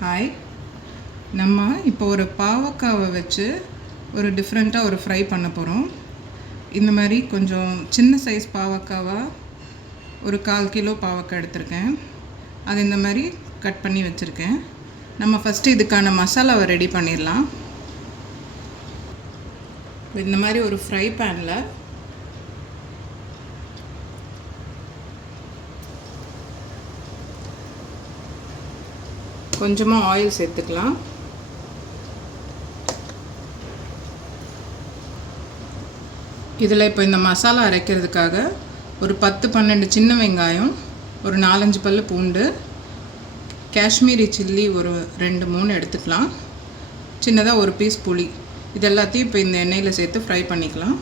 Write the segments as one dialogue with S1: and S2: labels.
S1: Hi நம்ம இப்போ ஒரு பாவக்காவை வச்சு ஒரு டிஃப்ரெண்ட்டாக ஒரு ஃப்ரை பண்ண போகிறோம் இந்த மாதிரி கொஞ்சம் சின்ன சைஸ் பாவக்காவாக ஒரு கால் கிலோ பாவக்காய் எடுத்திருக்கேன். அது இந்த மாதிரி கட் பண்ணி வச்சுருக்கேன். நம்ம ஃபஸ்ட்டு இதுக்கான மசாலாவை ரெடி பண்ணிடலாம். இந்த மாதிரி ஒரு ஃப்ரை பேனில் கொஞ்சமாக ஆயில் சேர்த்துக்கலாம். இதில் இப்போ இந்த மசாலா அரைக்கிறதுக்காக ஒரு பத்து பன்னெண்டு சின்ன வெங்காயம் ஒரு நாலஞ்சு பல் பூண்டு காஷ்மீரி சில்லி ஒரு ரெண்டு மூணு எடுத்துக்கலாம். சின்னதாக ஒரு பீஸ் புளி. இது எல்லாத்தையும் இப்போ இந்த எண்ணெயில் சேர்த்து ஃப்ரை பண்ணிக்கலாம்.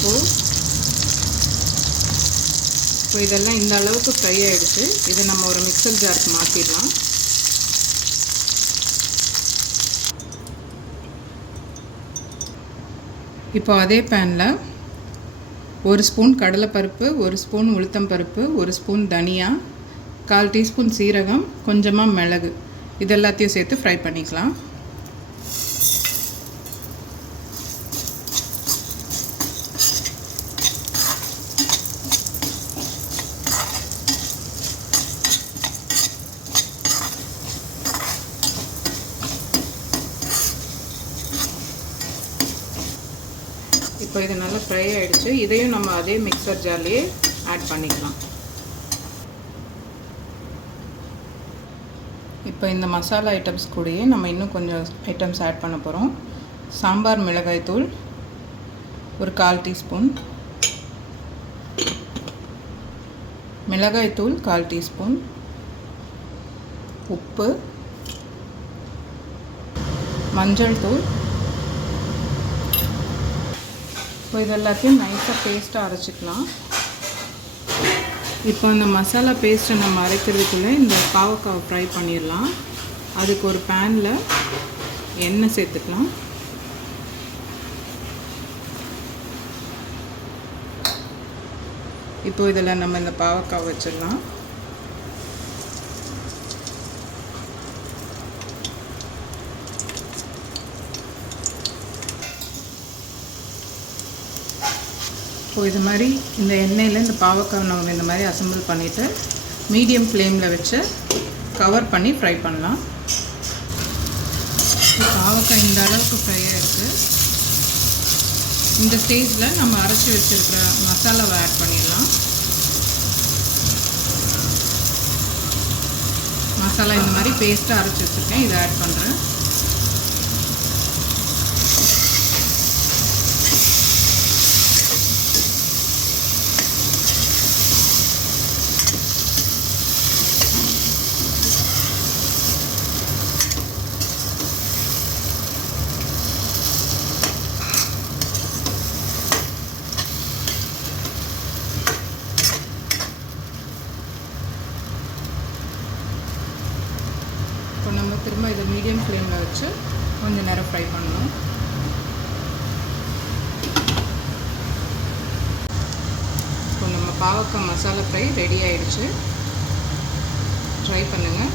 S1: இப்போது இப்போ இதெல்லாம் இந்த அளவுக்கு ஃப்ரை ஆகிடுச்சு இதை நம்ம ஒரு மிக்சர் ஜாருக்கு மாற்றிடலாம் இப்போ அதே பேனில் ஒரு ஸ்பூன் கடலைப்பருப்பு ஒரு ஸ்பூன் உளுத்தம் பருப்பு ஒரு ஸ்பூன் தனியா கால் டீஸ்பூன் சீரகம் கொஞ்சமாக மிளகு. இதெல்லாத்தையும் சேர்த்து ஃப்ரை பண்ணிக்கலாம். இப்போ இது நல்லா ஃப்ரை ஆகிடுச்சு இதையும் நம்ம அதே மிக்சர் ஜார்லேயே ஆட் பண்ணிக்கலாம். இப்போ இந்த மசாலா ஐட்டம்ஸ் கூடயே நம்ம இன்னும் கொஞ்சம் ஐட்டம்ஸ் ஆட் பண்ண போகிறோம் சாம்பார் மிளகாய் தூள் ஒரு கால் டீஸ்பூன். மிளகாய் தூள் கால் டீஸ்பூன். உப்பு. மஞ்சள் தூள். இப்போ இது எல்லாத்தையும் நைஸாக பேஸ்ட்டாக அரைச்சிக்கலாம். இப்போ அந்த மசாலா பேஸ்ட்டை நம்ம அரைக்கிறதுக்குள்ளே இந்த பாவக்காவை ஃப்ரை பண்ணிடலாம். அதுக்கு ஒரு பேனில் எண்ணெய் சேர்த்துக்கலாம். இப்போ இதில் நம்ம இந்த பாவக்காய் வச்சிடலாம். ஸோ இது மாதிரி இந்த எண்ணெயில் இந்த பாவக்காய் நம்ம இந்த மாதிரி அசம்பிள் பண்ணிவிட்டு மீடியம் ஃப்ளேமில் வச்சு கவர் பண்ணி ஃப்ரை பண்ணலாம். பாவக்காய் இந்த அளவுக்கு ஃப்ரையாக இருக்குது இந்த ஸ்டேஜில் நம்ம அரைச்சி வச்சுருக்கிற மசாலாவை ஆட் பண்ணிடலாம். மசாலா இந்த மாதிரி பேஸ்ட்டாக அரைச்சி வச்சுருக்கேன். இதை ஆட் பண்ணுறேன் இப்போ நம்ம இதை மீடியம் ஃப்ளேமில் வச்சு கொஞ்சம் நேரம் ஃப்ரை பண்ணணும். இப்போ நம்ம பாவக்காய் மசாலா ஃப்ரை ரெடி ஆயிடுச்சு. ட்ரை பண்ணுங்கள்